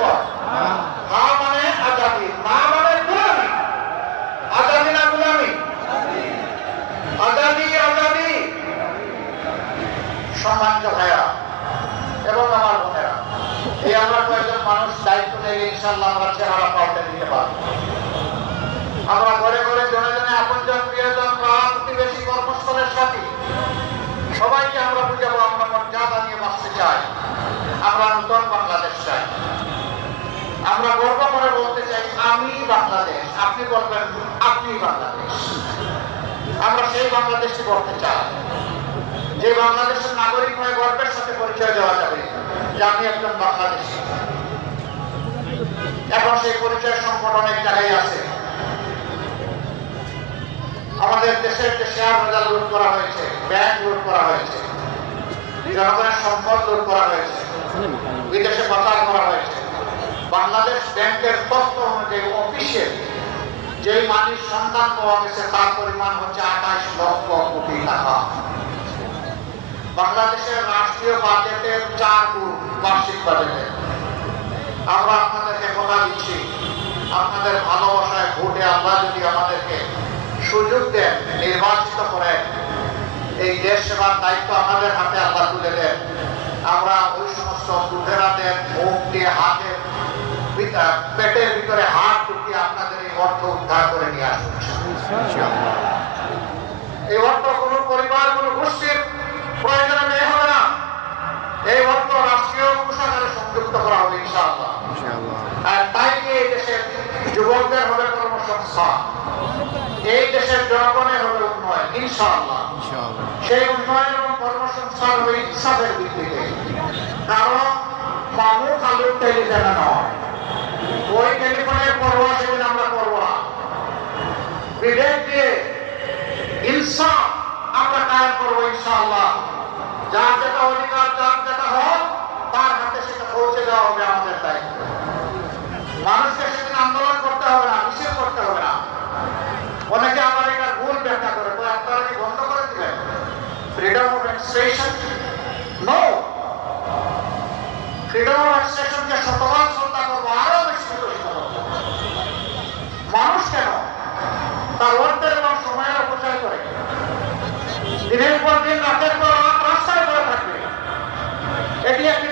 পর? হা মানে আজাদি, না মানে গোলামি। আজাদি না গোলামি? আজাদি, আজাদি। সম্মানিত ভাইয়া এবং আমার বোনেরা, এই আমরা কয়েকজন মানুষ দায়িত্ব নিয়ে ইনশাআল্লাহ আমরা চেহারা পাল্টে দিতে পারব। আমরা ঘরে ঘরে জনে জনে আপনজন, প্রিয়জন, পাড়া প্রতিবেশী, কর্মস্থলের সাথী সবাইকে আমরা বুঝাবো আমরা মর্যাদা নিয়ে বাঁচতে চাই, আমরা নতুন বাংলাদেশ চাই। আমরা গর্ব করে বলতে চাই আমি বাংলাদেশ। আপনি বলবেন আপনি বাংলাদেশ। আমরা সেই বাংলাদেশে করতে চাই যে বাংলাদেশের নাগরিক হয়ে গর্বের সাথে পরিচয় দেওয়া যাবে যে আমি একজন বাংলাদেশী। এখন সেই পরিচয় সংকট অনেক জায়গায় আছে। আমাদের দেশের যে শেয়ার বাজার লুট করা হয়েছে, ব্যাংক লুট করা হয়েছে, জনগণের সম্পদ লুট করা হয়েছে, বিদেশে পাচার করা হয়েছে। বাংলাদেশ ব্যাংকের তথ্য অনুযায়ী অফিসিয়াল যেই মানির সন্ধান পাওয়া গেছে তার পরিমাণ হচ্ছে 28 লক্ষ কোটি টাকা। বাংলাদেশের রাষ্ট্রীয় বাজেটের 4 গুণ বার্ষিক বাজেটে। আমরা আপনাদেরকে কথা দিচ্ছি, আপনাদের ভালোবাসায় ভোটে আল্লাহ যদি আমাদেরকে সুযোগ দেন, নির্বাচিত করেন, এই দেশ সেবার দায়িত্ব আমাদের হাতে আল্লাহ তুলে দেন, আমরা ওই সমস্ত দুধেরাদের মুখ দিয়ে হাতের পেটের ভিতরে হাত ঢুকিয়ে আপনাদের এই অর্থ উদ্ধার করে নিয়ে আসুন। এই অর্থ কোন পরিবার, কোন গোষ্ঠীর প্রয়োজনে ব্যয় হবে না। এই অর্থ রাষ্ট্রীয় কোষাগারে সংযুক্ত করা হবে ইনশাআল্লাহ। আর তাই এই দেশের যুবকদের হবে কর্মসংস্থান, এই দেশের জনগণের হবে উন্নয়ন ইনশাআল্লাহ। সেই উন্নয়ন এবং কর্মসংস্থান হবে ইনসাফের ভিত্তিতে। কারণ মামু খালুর টেলিফোনে নয়, ওই টেলিফোনের পরোয়া সেদিন আমরা করবো না। বিবেক দিয়ে ইনসাফ আমরা কায়েম করবো ইনশাআল্লাহ। যার যেটা অধিকার, যার যেটা হক, তার হাতে সেটা পৌঁছে দেওয়া হবে আমাদের দায়িত্ব। মানুষকে সেদিন আন্দোলন করতে হবে না, মিছিল করতে হবে না। অনেকে আবার এটার ভুল ব্যাখ্যা করে, তো আপনারা কি বন্ধ করে দিলেন freedom of expression? No, freedom of এক্সপ্রেশনকে শতভাগ শ্রদ্ধা করবো, আরো বেশি বিকশিত করবো। মানুষ কেন তার অর্থের এবং সময়ের অপচয় করে দিনের পর দিন, রাতের পর রাত রাস্তায় করে থাকবে, এটি একটি